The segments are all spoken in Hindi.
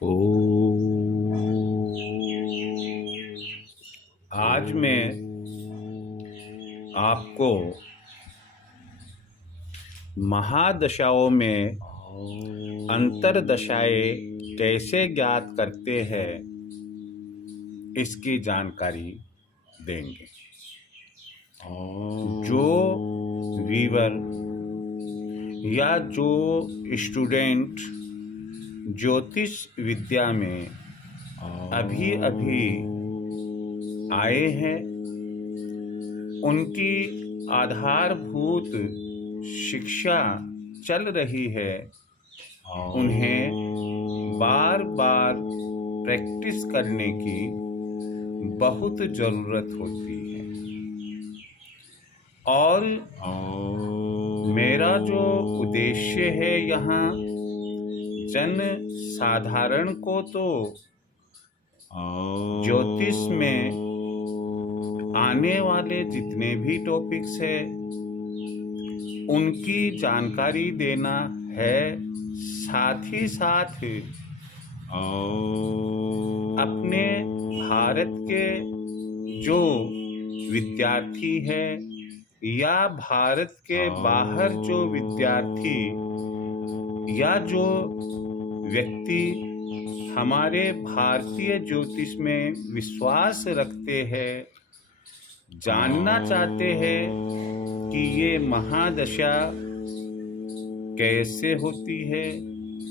ओ आज मैं आपको महादशाओं में अंतरदशाएं कैसे ज्ञात करते हैं इसकी जानकारी देंगे। जो वीवर या जो स्टूडेंट ज्योतिष विद्या में अभी अभी आए हैं, उनकी आधारभूत शिक्षा चल रही है, उन्हें बार बार प्रैक्टिस करने की बहुत ज़रूरत होती है। और मेरा जो उद्देश्य है यहाँ जन साधारण को तो ज्योतिष में आने वाले जितने भी टॉपिक्स हैं उनकी जानकारी देना है, साथ ही साथ अपने भारत के जो विद्यार्थी हैं या भारत के बाहर जो विद्यार्थी या जो व्यक्ति हमारे भारतीय ज्योतिष में विश्वास रखते हैं, जानना चाहते हैं कि ये महादशा कैसे होती है,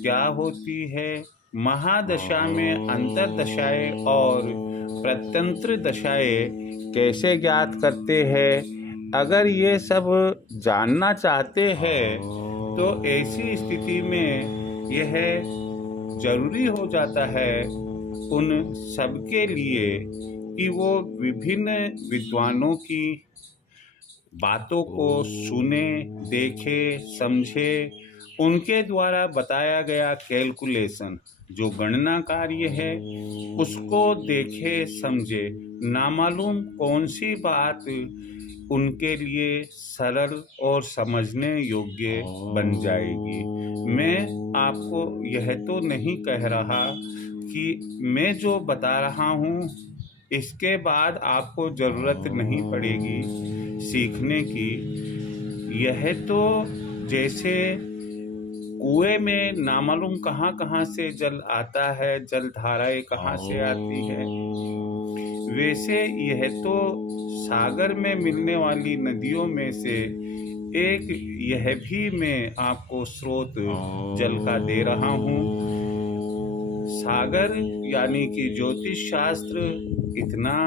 क्या होती है, महादशा में अंतरदशाएं और प्रत्यंत्र दशाएं कैसे ज्ञात करते हैं। अगर ये सब जानना चाहते हैं तो ऐसी स्थिति में यह जरूरी हो जाता है उन सबके लिए कि वो विभिन्न विद्वानों की बातों को सुने, देखे, समझे, उनके द्वारा बताया गया कैलकुलेशन जो गणना कार्य है उसको देखे, समझे। नामालूम कौन सी बात उनके लिए सरल और समझने योग्य बन जाएगी। मैं आपको यह तो नहीं कह रहा कि मैं जो बता रहा हूँ इसके बाद आपको ज़रूरत नहीं पड़ेगी सीखने की। यह तो जैसे कुएं में नामालूम कहाँ से जल आता है, जल धाराएं कहाँ से आती है, वैसे यह तो सागर में मिलने वाली नदियों में से एक यह भी मैं आपको स्रोत जल का दे रहा हूँ। सागर यानी कि ज्योतिष शास्त्र इतना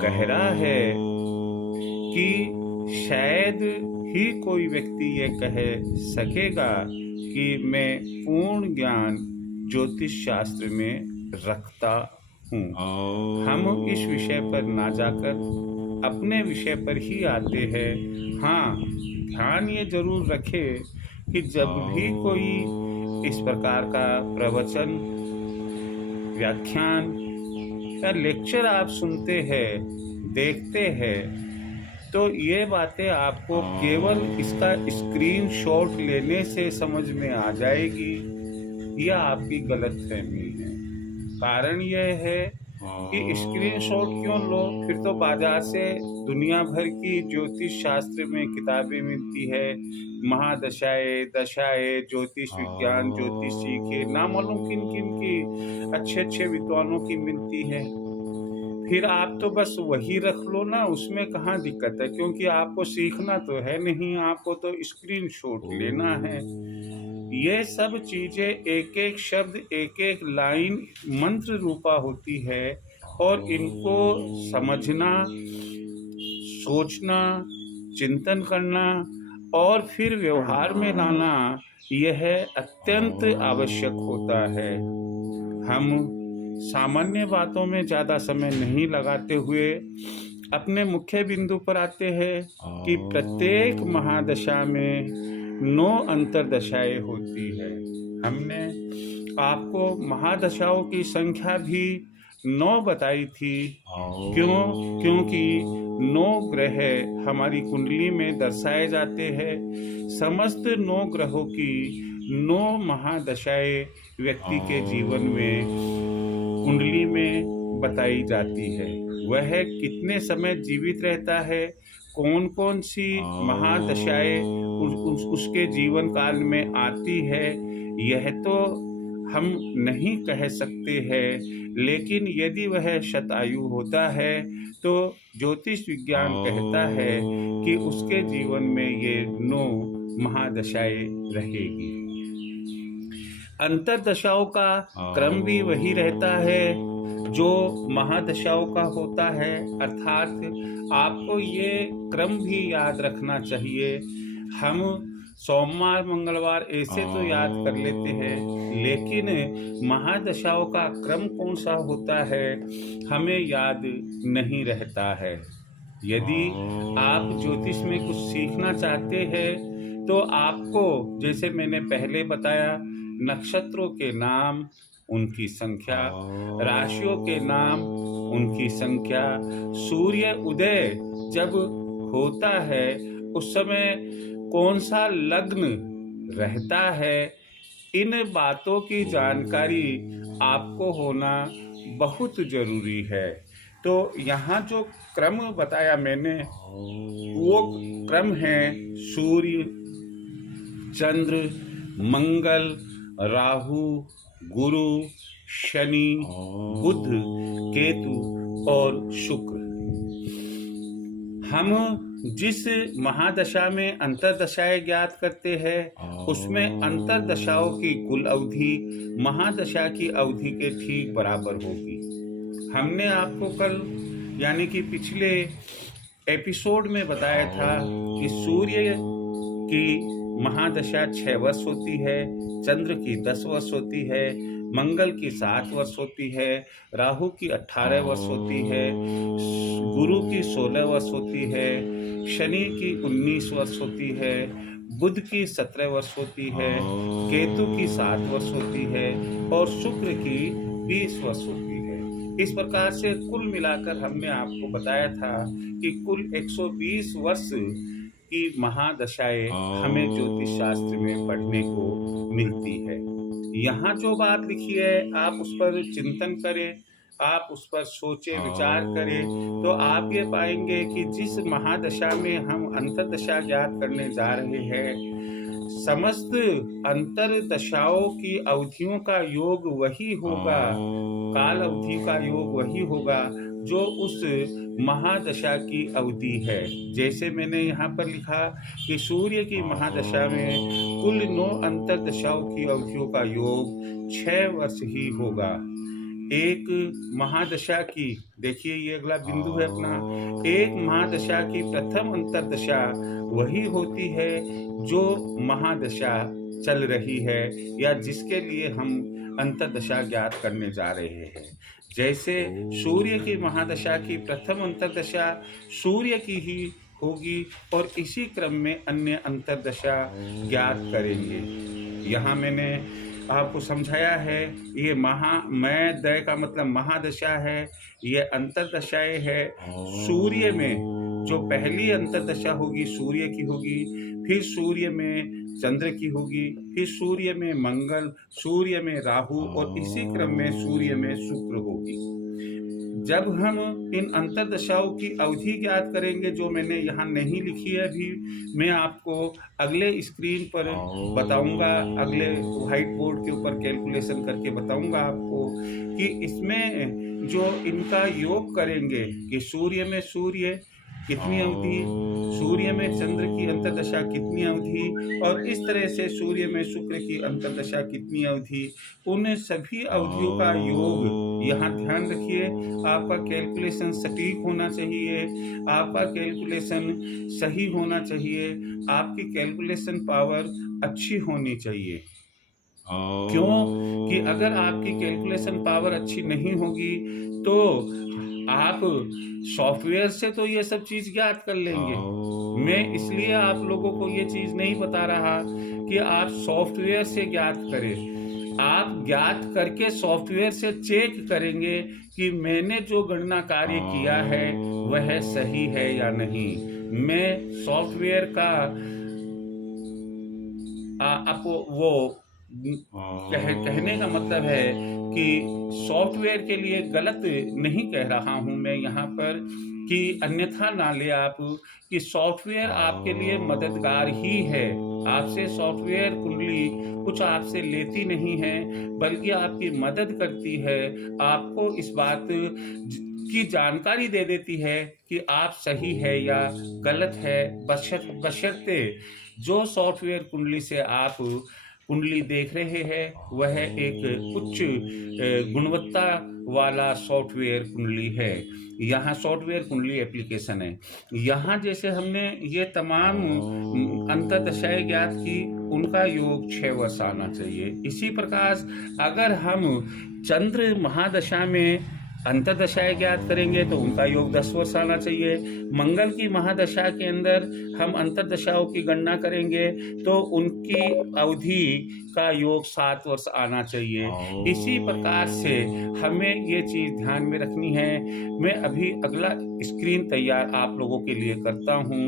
गहरा है कि शायद ही कोई व्यक्ति ये कह सकेगा कि मैं पूर्ण ज्ञान ज्योतिष शास्त्र में रखता हूँ। हम इस विषय पर ना जाकर अपने विषय पर ही आते हैं। हाँ, ध्यान ये जरूर रखें कि जब भी कोई इस प्रकार का प्रवचन, व्याख्यान या लेक्चर आप सुनते हैं, देखते हैं, तो ये बातें आपको केवल इसका स्क्रीनशॉट लेने से समझ में आ जाएगी, यह आपकी गलतफहमी है। कारण यह है कि स्क्रीनशॉट क्यों लो, फिर तो बाजार से दुनिया भर की ज्योतिष शास्त्र में किताबें मिलती है, महादशाएं, दशाएं, ज्योतिष विज्ञान, ज्योतिष सीखे, नामालूम किन किन की अच्छे विद्वानों की मिलती है। फिर आप तो बस वही रख लो ना, उसमें कहाँ दिक्कत है, क्योंकि आपको सीखना तो है नहीं, आपको तो स्क्रीनशॉट लेना है। ये सब चीजें एक एक शब्द, एक एक लाइन मंत्र रूपा होती है और इनको समझना, सोचना, चिंतन करना और फिर व्यवहार में लाना यह अत्यंत आवश्यक होता है। हम सामान्य बातों में ज़्यादा समय नहीं लगाते हुए अपने मुख्य बिंदु पर आते हैं कि प्रत्येक महादशा में 9 अंतरदशाएं होती है। हमने आपको महादशाओं की संख्या भी 9 बताई थी। क्योंकि 9 ग्रह हमारी कुंडली में दर्शाए जाते हैं। समस्त 9 ग्रहों की 9 महादशाएं व्यक्ति के जीवन में कुंडली में बताई जाती है। वह कितने समय जीवित रहता है, कौन कौन सी महादशाएं उसके जीवन काल में आती है, यह तो हम नहीं कह सकते हैं, लेकिन यदि वह शतायु होता है तो ज्योतिष विज्ञान कहता है कि उसके जीवन में ये 9 महादशाएं रहेगी। अंतरदशाओं का क्रम भी वही रहता है जो महादशाओं का होता है, अर्थात आपको ये क्रम भी याद रखना चाहिए। हम सोमवार मंगलवार ऐसे तो याद कर लेते हैं, लेकिन महादशाओं का क्रम कौन सा होता है हमें याद नहीं रहता है। यदि आप ज्योतिष में कुछ सीखना चाहते हैं तो आपको, जैसे मैंने पहले बताया, नक्षत्रों के नाम, उनकी संख्या, राशियों के नाम, उनकी संख्या, सूर्य उदय जब होता है उस समय कौन सा लग्न रहता है, इन बातों की जानकारी आपको होना बहुत जरूरी है। तो यहाँ जो क्रम बताया मैंने वो क्रम है सूर्य, चंद्र, मंगल, राहु, गुरु, शनि, बुध, केतु और शुक्र। हम जिस महादशा में अंतरदशाएं ज्ञात करते हैं उसमें अंतरदशाओं की कुल अवधि महादशा की अवधि के ठीक बराबर होगी। हमने आपको कल यानी कि पिछले एपिसोड में बताया था कि सूर्य की महादशा 6 वर्ष होती है, चंद्र की 10 वर्ष होती है, मंगल की 7 वर्ष होती है, राहु की 18 वर्ष होती है, गुरु की 16 वर्ष होती है, शनि की 19 वर्ष होती है, बुध की 17 वर्ष होती है, केतु की 7 वर्ष होती है और शुक्र की 20 वर्ष होती है। इस प्रकार से कुल मिलाकर हमने आपको बताया था कि कुल 120 वर्ष की महादशाएं हमें ज्योतिष शास्त्र में पढ़ने को मिलती है। यहाँ जो बात लिखी है आप उस पर चिंतन करें, आप उस पर सोचें, विचार करें, तो आप ये पाएंगे कि जिस महादशा में हम अंतरदशा ज्ञात करने जा रहे हैं, समस्त अंतरदशाओं की अवधियों का योग वही होगा, काल अवधि का योग वही होगा जो उस महादशा की अवधि है। जैसे मैंने यहाँ पर लिखा कि सूर्य की महादशा में कुल 9 अंतरदशाओं की अवधियों का योग 6 वर्ष ही होगा। एक महादशा की, देखिए ये अगला बिंदु है अपना, एक महादशा की प्रथम अंतरदशा वही होती है जो महादशा चल रही है या जिसके लिए हम अंतरदशा ज्ञात करने जा रहे हैं। जैसे सूर्य की महादशा की प्रथम अंतरदशा सूर्य की ही होगी और इसी क्रम में अन्य अंतरदशा ज्ञात करेंगे। यहाँ मैंने आपको समझाया है, ये मैं दय का मतलब महादशा है, ये अंतरदशाएं है। सूर्य में जो पहली अंतरदशा होगी सूर्य की होगी, फिर सूर्य में चंद्र की होगी, फिर सूर्य में मंगल, सूर्य में राहु और इसी क्रम में सूर्य में शुक्र होगी। जब हम इन अंतरदशाओं की अवधि ज्ञात करेंगे, जो मैंने यहाँ नहीं लिखी है अभी, मैं आपको अगले स्क्रीन पर बताऊंगा, अगले व्हाइट बोर्ड के ऊपर कैलकुलेशन करके बताऊंगा आपको कि इसमें जो इनका योग करेंगे कि सूर्य में सूर्य कितनी अवधि, सूर्य में चंद्र की अंतरदशा कितनी अवधि और इस तरह से सूर्य में शुक्र की अंतरदशा कितनी अवधि, उन सभी अवधियों का योग यहाँ ध्यान रखिए। आपका कैलकुलेशन सटीक होना चाहिए, आपका कैलकुलेशन सही होना चाहिए, आपकी कैलकुलेशन पावर अच्छी होनी चाहिए। क्यों कि अगर आपकी कैलकुलेशन पावर अच्छी नहीं होगी तो आप सॉफ्टवेयर से तो ये सब चीज ज्ञात कर लेंगे। मैं इसलिए आप लोगों को ये चीज नहीं बता रहा कि आप सॉफ्टवेयर से ज्ञात करें। आप ज्ञात करके सॉफ्टवेयर से चेक करेंगे कि मैंने जो गणना कार्य किया है वह सही है या नहीं। मैं सॉफ्टवेयर का अब वो कहने का मतलब है कि सॉफ्टवेयर के लिए गलत नहीं कह रहा हूँ मैं यहाँ पर, कि अन्यथा ना ले आप, कि सॉफ्टवेयर आपके लिए मददगार ही है। आपसे सॉफ्टवेयर कुंडली कुछ आपसे लेती नहीं है, बल्कि आपकी मदद करती है, आपको इस बात की जानकारी दे देती है कि आप सही है या गलत है, बशर्ते जो सॉफ्टवेयर कुंडली से आप कुंडली देख रहे हैं वह एक उच्च गुणवत्ता वाला सॉफ्टवेयर कुंडली है। यहाँ सॉफ्टवेयर कुंडली एप्लीकेशन है। यहाँ जैसे हमने ये तमाम अंतर्दशाएं ज्ञात की, उनका योग 6 वर्ष आना चाहिए। इसी प्रकार अगर हम चंद्र महादशा में अंतर्दशाएं ज्ञात करेंगे तो उनका योग 10 वर्ष आना चाहिए। मंगल की महादशा के अंदर हम अंतर्दशाओं की गणना करेंगे तो उनकी अवधि का योग 7 वर्ष आना चाहिए। इसी प्रकार से हमें ये चीज़ ध्यान में रखनी है। मैं अभी अगला स्क्रीन तैयार आप लोगों के लिए करता हूँ।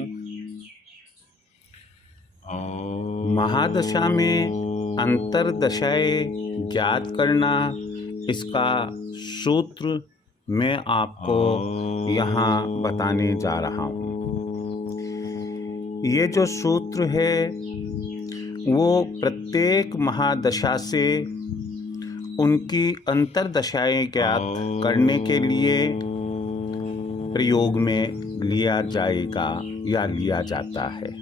महादशा में अंतर्दशाएं ज्ञात करना, इसका सूत्र मैं आपको यहाँ बताने जा रहा हूँ। ये जो सूत्र है वो प्रत्येक महादशा से उनकी अंतर्दशाएं ज्ञात करने के लिए प्रयोग में लिया जाएगा या लिया जाता है।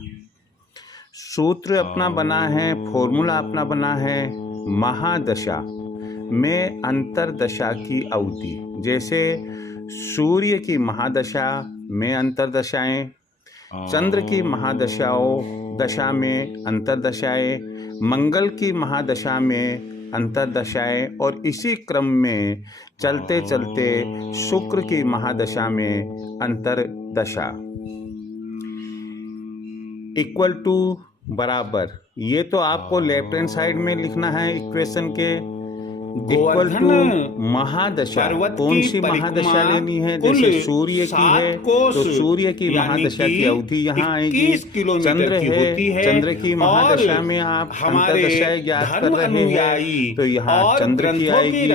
सूत्र अपना बना है, फॉर्मूला अपना बना है, महादशा में अंतर्दशा की अवधि। जैसे सूर्य की महादशा में अंतर्दशाएं, चंद्र की दशा में अंतर्दशाएं, मंगल की महादशा में अंतर्दशाएं, और इसी क्रम में चलते चलते शुक्र की महादशा में अंतर्दशा इक्वल टू बराबर। ये तो आपको लेफ्ट हैंड साइड में लिखना है इक्वेशन के। इक्वल टू महादशा, कौन सी महादशा लेनी है? जैसे सूर्य की है तो सूर्य की महादशा की अवधि यहाँ आएगी। चंद्र है, चंद्र की महादशा में आप अंतर्दशाएं ज्ञात कर रहे हैं तो यहाँ चंद्र की आएगी।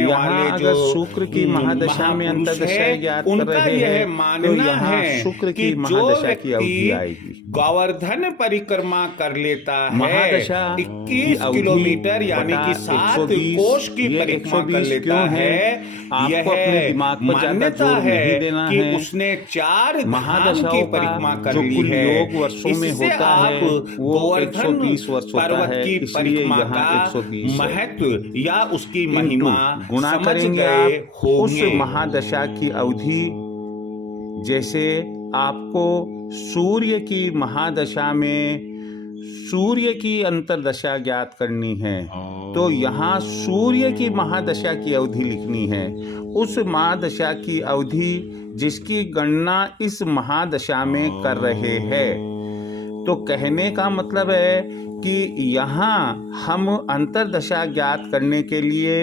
यहाँ अगर शुक्र की महादशा में अंतर्दशाएं ज्ञात कर रहे हैं तो यहाँ शुक्र की महादशा की अवधि आएगी। गोवर्धन परिक्रमा कर लेता है, महादशा 21 किलोमीटर यानी कि 7 कोष की परिक्रमा कर लेता है। आपको अपने दिमाग पर ज्यादा जोर नहीं देना कि है। उसने 4 महादशाओं की परिक्रमा कर ली है। योग वर्षों में होता है वो 120 वर्ष होता है, की इसलिए परिक्रमा यहाँ का 120 महत्व या उसकी महिमा गुणा समझ करेंगे गए आप उस होंगे। महादशा की अवधि। जैसे आपको सूर्य की महादशा में सूर्य की अंतर्दशा ज्ञात करनी है तो यहाँ सूर्य की महादशा की अवधि लिखनी है। उस महादशा की अवधि जिसकी गणना इस महादशा में कर रहे हैं। तो कहने का मतलब है कि यहाँ हम अंतर्दशा ज्ञात करने के लिए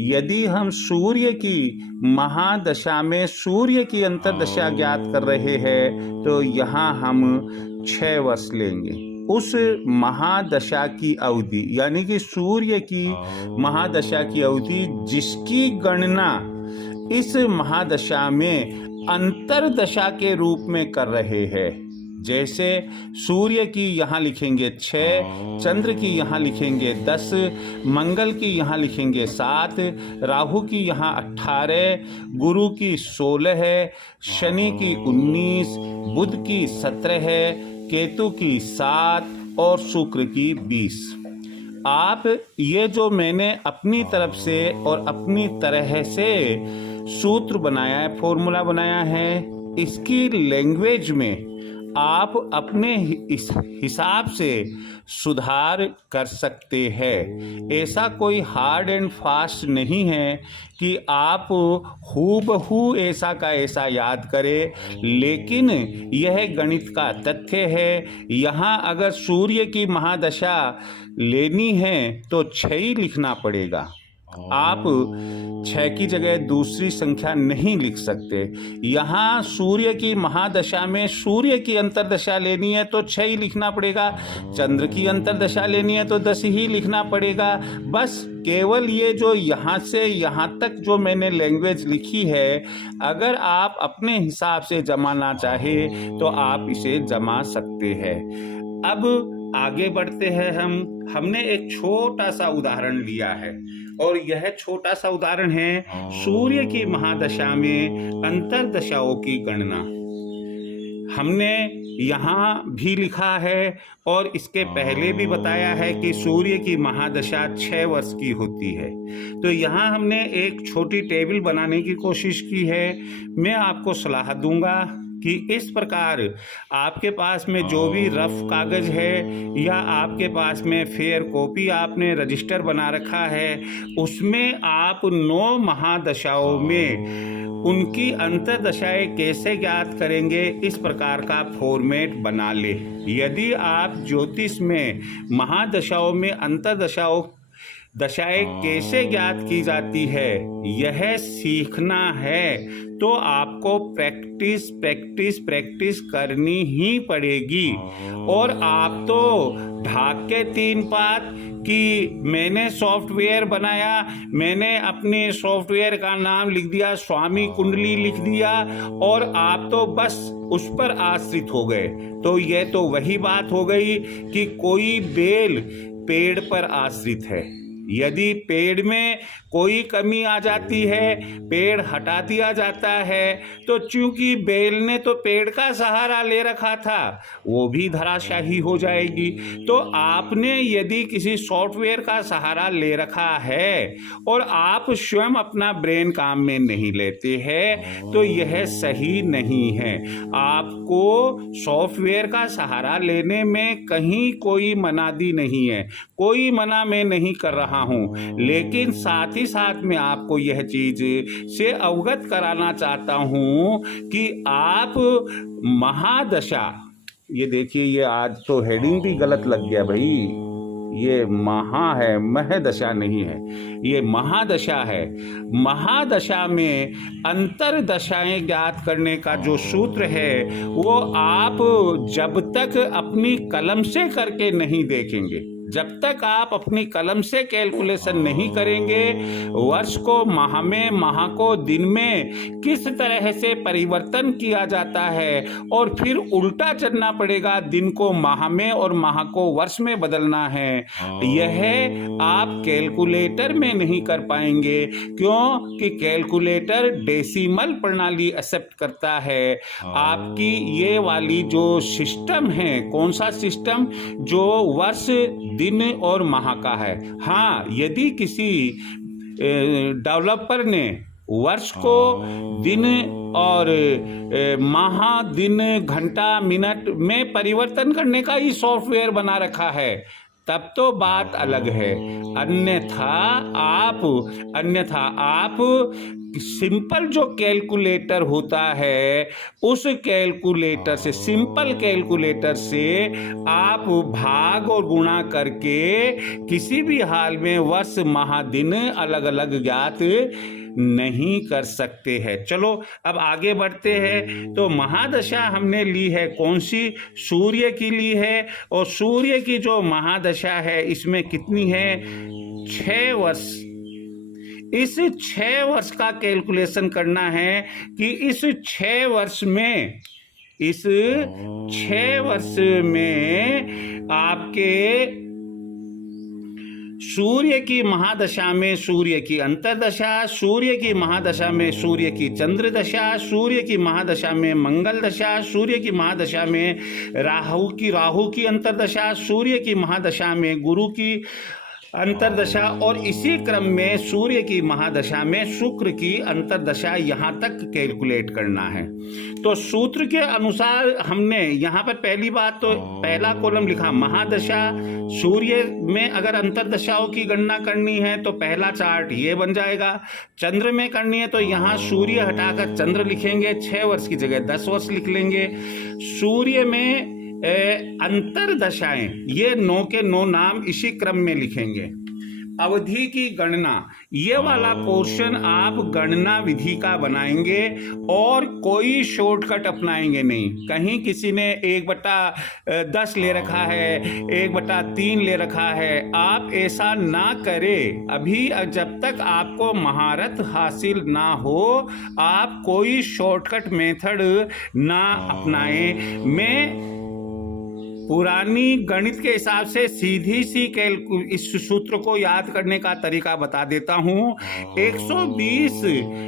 यदि हम सूर्य की महादशा में सूर्य की अंतर्दशा ज्ञात कर रहे हैं तो यहाँ हम 6 वर्ष लेंगे। उस महादशा की अवधि यानी कि सूर्य की महादशा की अवधि जिसकी गणना इस महादशा में अंतर्दशा के रूप में कर रहे हैं। जैसे सूर्य की यहाँ लिखेंगे 6, चंद्र की यहाँ लिखेंगे 10, मंगल की यहाँ लिखेंगे 7, राहु की यहाँ 18, गुरु की 16 है, शनि की 19, बुध की 17 है, केतु की 7 और शुक्र की 20। आप ये जो मैंने अपनी तरफ से और अपनी तरह से सूत्र बनाया है, फॉर्मूला बनाया है, इसकी लैंग्वेज में आप अपने इस हिसाब से सुधार कर सकते हैं। ऐसा कोई हार्ड एंड फास्ट नहीं है कि आप हूबहू ऐसा का ऐसा याद करें, लेकिन यह गणित का तथ्य है। यहाँ अगर सूर्य की महादशा लेनी है तो 6 ही लिखना पड़ेगा। आप 6 की जगह दूसरी संख्या नहीं लिख सकते। यहाँ सूर्य की महादशा में सूर्य की अंतर्दशा लेनी है तो 6 ही लिखना पड़ेगा, चंद्र की अंतर्दशा लेनी है तो 10 ही लिखना पड़ेगा। बस केवल ये जो यहाँ से यहाँ तक जो मैंने लैंग्वेज लिखी है, अगर आप अपने हिसाब से जमाना चाहे तो आप इसे जमा सकते हैं। अब आगे बढ़ते हैं। हमने एक छोटा सा उदाहरण लिया है और यह छोटा सा उदाहरण है सूर्य की महादशा में अंतर्दशाओं की गणना। हमने यहाँ भी लिखा है और इसके पहले भी बताया है कि सूर्य की महादशा 6 वर्ष की होती है। तो यहाँ हमने एक छोटी टेबल बनाने की कोशिश की है। मैं आपको सलाह दूंगा कि इस प्रकार आपके पास में जो भी रफ कागज़ है या आपके पास में फेयर कॉपी आपने रजिस्टर बना रखा है, उसमें आप 9 महादशाओं में उनकी अंतर्दशाएं कैसे ज्ञात करेंगे, इस प्रकार का फॉर्मेट बना ले। यदि आप ज्योतिष में महादशाओं में अंतर्दशाओं दशाएं कैसे ज्ञात की जाती है यह सीखना है तो आपको प्रैक्टिस करनी ही पड़ेगी। और आप तो ढाक के 3 पात कि मैंने सॉफ्टवेयर बनाया, मैंने अपने सॉफ्टवेयर का नाम लिख दिया, स्वामी कुंडली लिख दिया और आप तो बस उस पर आश्रित हो गए। तो यह तो वही बात हो गई कि कोई बेल पेड़ पर आश्रित है। यदि पेड़ में कोई कमी आ जाती है, पेड़ हटा दिया जाता है, तो चूंकि बेल ने तो पेड़ का सहारा ले रखा था, वो भी धराशाही हो जाएगी। तो आपने यदि किसी सॉफ्टवेयर का सहारा ले रखा है और आप स्वयं अपना ब्रेन काम में नहीं लेते हैं, तो यह सही नहीं है। आपको सॉफ्टवेयर का सहारा लेने में कहीं कोई मनादी नहीं है, कोई मना मैं नहीं कर रहा हूं, लेकिन साथ ही साथ में आपको यह चीज से अवगत कराना चाहता हूं कि आप महादशा, ये देखिए ये आज तो हेडिंग भी गलत लग गया भाई, ये महा है, महदशा नहीं है, ये महादशा है। महादशा में अंतरदशाएं ज्ञात करने का जो सूत्र है वो आप जब तक अपनी कलम से करके नहीं देखेंगे, जब तक आप अपनी कलम से कैलकुलेशन नहीं करेंगे, वर्ष को माह में, माह को दिन में किस तरह से परिवर्तन किया जाता है और फिर उल्टा चलना पड़ेगा, दिन को माह में और माह को वर्ष में बदलना है, यह आप कैलकुलेटर में नहीं कर पाएंगे। क्यों कि कैलकुलेटर डेसिमल प्रणाली एक्सेप्ट करता है। आपकी ये वाली जो सिस्टम है, कौन सा सिस्टम, जो वर्ष दिन और माह का है। हाँ, यदि किसी डेवलपर ने वर्ष को दिन और माह, दिन, घंटा, मिनट में परिवर्तन करने का ही सॉफ्टवेयर बना रखा है, तब तो बात अलग है। अन्यथा आप सिंपल जो कैलकुलेटर होता है, उस कैलकुलेटर से, सिंपल कैलकुलेटर से आप भाग और गुणा करके किसी भी हाल में वर्ष, माह, दिन अलग अलग ज्ञात नहीं कर सकते हैं। चलो अब आगे बढ़ते हैं। तो महादशा हमने ली है कौन सी, सूर्य की ली है, और सूर्य की जो महादशा है इसमें कितनी है, 6 वर्ष। इस 6 वर्ष का कैलकुलेशन करना है कि इस 6 वर्ष में, इस 6 वर्ष में आपके सूर्य की महादशा में सूर्य की अंतर्दशा, सूर्य की महादशा में सूर्य की चंद्र दशा, सूर्य की महादशा में मंगल दशा, सूर्य की महादशा में राहु की अंतर्दशा, सूर्य की महादशा में गुरु की अंतर्दशा, और इसी क्रम में सूर्य की महादशा में शुक्र की अंतर्दशा, यहाँ तक कैलकुलेट करना है। तो सूत्र के अनुसार हमने यहाँ पर पहली बात तो पहला कॉलम लिखा महादशा। सूर्य में अगर अंतर्दशाओं की गणना करनी है तो पहला चार्ट ये बन जाएगा। चंद्र में करनी है तो यहाँ सूर्य हटाकर चंद्र लिखेंगे, 6 वर्ष की जगह 10 वर्ष लिख लेंगे। सूर्य में अंतर्दशाएं, ये 9 के 9 नाम इसी क्रम में लिखेंगे। अवधि की गणना, ये वाला पोर्शन आप गणना विधि का बनाएंगे और कोई शॉर्टकट अपनाएंगे नहीं। कहीं किसी ने 1/10 ले रखा है, 1/3 ले रखा है, आप ऐसा ना करें। अभी जब तक आपको महारत हासिल ना हो, आप कोई शॉर्टकट मेथड ना अपनाएं। मैं पुरानी गणित के हिसाब से सीधी सी इस सूत्र को याद करने का तरीका बता देता हूं। 120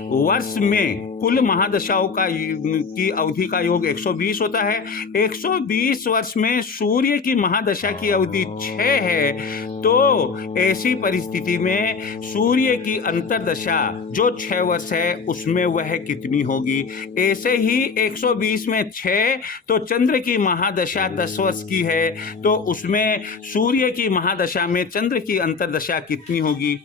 वर्ष में कुल महादशाओं की अवधि का योग 120 होता है। 120 वर्ष में सूर्य की महादशा की अवधि 6 है। तो ऐसी परिस्थिति में सूर्य की अंतर्दशा जो 6 वर्ष है उसमें वह कितनी होगी। ऐसे ही 120 में 6, तो चंद्र की महादशा 10 वर्ष की है, तो उसमें सूर्य की महादशा में चंद्र की अंतर्दशा कितनी होगी।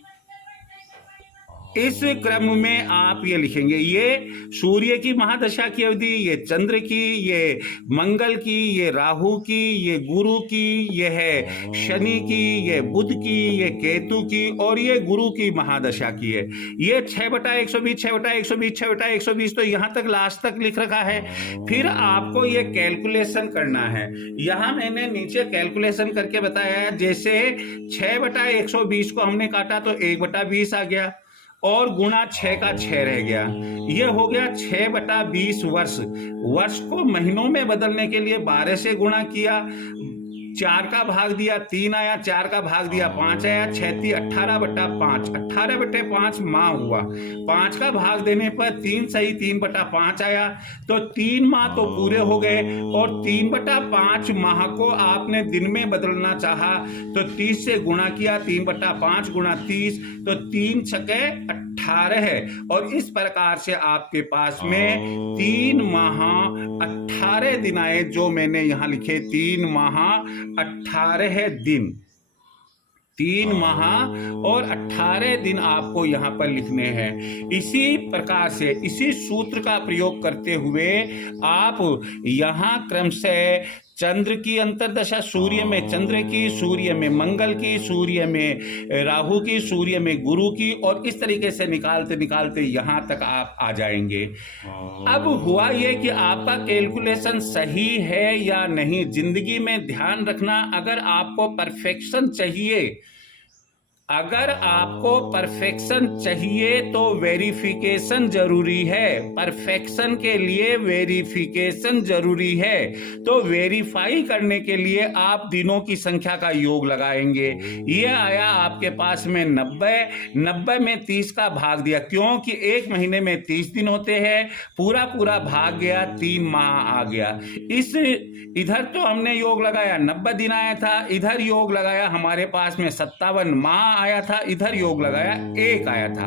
इस क्रम में आप ये लिखेंगे, ये सूर्य की महादशा की अवधि, ये चंद्र की, ये मंगल की, ये राहु की, ये गुरु की, ये है शनि की, ये बुध की, ये केतु की और ये गुरु की महादशा की है। ये 6/120, 6/120, 6/120, तो यहां तक लास्ट तक लिख रखा है। फिर आपको ये कैलकुलेशन करना है। यहां मैंने नीचे कैलकुलेशन करके बताया है। जैसे 6/120 को हमने काटा तो 1/20 आ गया और गुणा 6 का 6 रह गया। ये हो गया 6/20 वर्ष। वर्ष को महीनों में बदलने के लिए 12 से गुणा किया, 4 का भाग दिया 3 आया, 4 का भाग दिया 5 आया, 6 18/5, 18/5 माह हुआ। 5 का भाग देने पर 3 सही 3/5 आया, तो 3 माह तो पूरे हो गए। और 3/5 माह को आपने दिन में बदलना चाहा तो 30 से गुणा किया, 3/5 गुणा 30, तो 3 छके 18 है। और इस प्रकार से आपके पास में 3 माह 18 दिन आए, जो मैंने यहां लिखे 3 माह 18 दिन। 3 माह और 18 दिन आपको यहां पर लिखने हैं। इसी प्रकार से इसी सूत्र का प्रयोग करते हुए आप यहां क्रम से चंद्र की अंतर्दशा, सूर्य में चंद्र की, सूर्य में मंगल की, सूर्य में राहु की, सूर्य में गुरु की, और इस तरीके से निकालते निकालते यहां तक आप आ जाएंगे। अब हुआ ये कि आपका कैलकुलेशन सही है या नहीं। जिंदगी में ध्यान रखना, अगर आपको परफेक्शन चाहिए, अगर आपको परफेक्शन चाहिए तो वेरिफिकेशन जरूरी है। परफेक्शन के लिए वेरिफिकेशन जरूरी है। तो वेरीफाई करने के लिए आप दिनों की संख्या का योग लगाएंगे। ये आया आपके पास में 90 में 30 का भाग दिया, क्योंकि एक महीने में 30 दिन होते हैं। पूरा पूरा भाग गया, 3 माह आ गया। इधर तो हमने योग लगाया 90 दिन आया था, इधर योग लगाया हमारे पास में 57 माह आया था, इधर योग लगाया 1 आया था,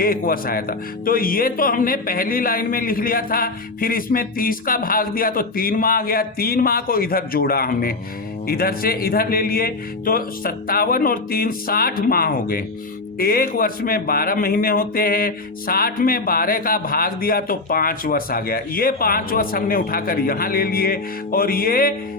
1 वर्ष आया था। तो ये तो हमने पहली लाइन में लिख लिया था। फिर इसमें 30 का भाग दिया तो 3 माह आ गया। 3 माह को इधर जोड़ा हमने, इधर से इधर ले लिए, तो 57 और 3 60 माह हो गए। 1 वर्ष में 12 महीने होते हैं। 60 में 12 का भाग दिया तो 5 वर्ष आ गया। ये 5 वर्ष हमने उठाकर यहां ले लिए, और ये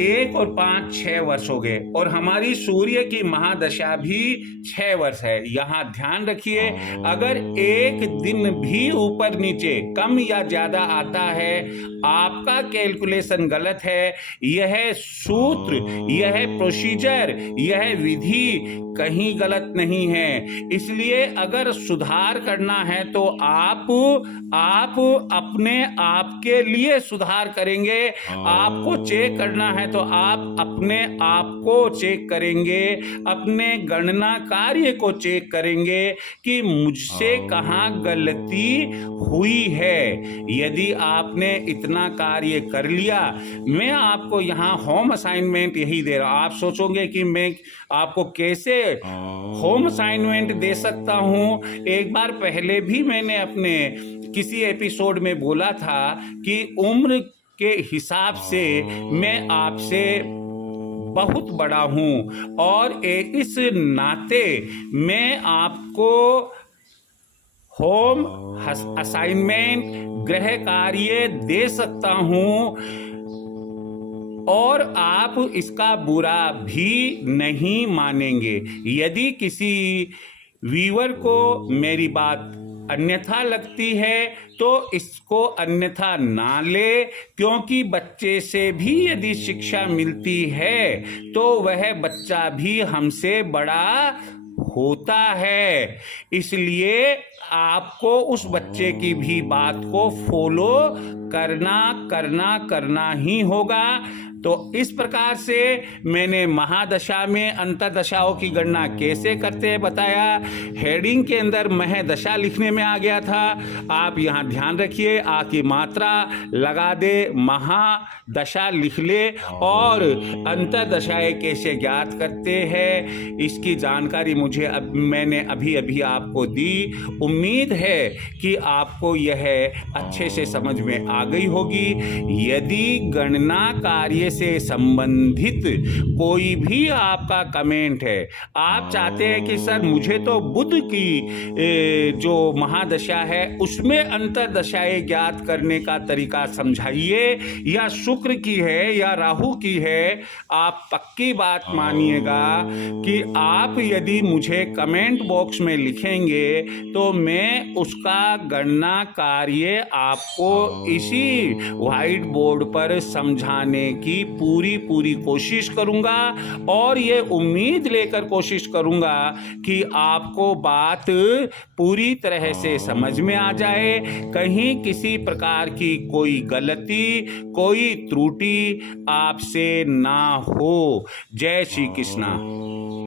1 और 5 6 वर्ष हो गए। और हमारी सूर्य की महादशा भी 6 वर्ष है। यहां ध्यान रखिए, अगर एक दिन भी ऊपर नीचे कम या ज्यादा आता है, आपका कैलकुलेशन गलत है। यह सूत्र, यह प्रोसीजर, यह विधि कहीं गलत नहीं है। इसलिए अगर सुधार करना है तो आप अपने आप के लिए सुधार करेंगे। आपको चेक करना है तो आप अपने आप को चेक करेंगे, अपने गणना कार्य को चेक करेंगे कि मुझसे कहां गलती हुई है। यदि आपने इतना कार्य कर लिया, मैं आपको यहां होम असाइनमेंट यही दे रहा हूं। आप सोचोगे कि मैं आपको कैसे होम असाइनमेंट दे सकता हूं। एक बार पहले भी मैंने अपने किसी एपिसोड में बोला था कि उम्र के हिसाब से मैं आपसे बहुत बड़ा हूं, और इस नाते मैं आपको होम असाइनमेंट, गृह कार्य दे सकता हूं। और आप इसका बुरा भी नहीं मानेंगे। यदि किसी व्यूअर को मेरी बात अन्यथा लगती है तो इसको अन्यथा ना ले, क्योंकि बच्चे से भी यदि शिक्षा मिलती है तो वह बच्चा भी हमसे बड़ा होता है। इसलिए आपको उस बच्चे की भी बात को फॉलो करना ही होगा। तो इस प्रकार से मैंने महादशा में अंतर्दशाओं की गणना कैसे करते हैं बताया। हेडिंग के अंदर महदशा लिखने में आ गया था, आप यहाँ ध्यान रखिए, आ की मात्रा लगा दे, महादशा लिख ले, और अंतर्दशाएं कैसे ज्ञात करते हैं इसकी जानकारी मैंने अभी आपको दी। उम्मीद है कि आपको यह अच्छे से समझ में आ गई होगी। यदि गणना कार्य से संबंधित कोई भी आपका कमेंट है, आप चाहते हैं कि सर मुझे तो बुध की जो महादशा है उसमें अंतर्दशाएं ज्ञात करने का तरीका समझाइए, या शुक्र की है या राहु की है, आप पक्की बात मानिएगा कि आप यदि मुझे कमेंट बॉक्स में लिखेंगे तो मैं उसका गणना कार्य आपको इसी व्हाइट बोर्ड पर समझाने की पूरी कोशिश करूंगा, और ये उम्मीद लेकर कोशिश करूंगा कि आपको बात पूरी तरह से समझ में आ जाए, कहीं किसी प्रकार की कोई गलती, कोई त्रुटि आपसे ना हो। जय श्री कृष्णा।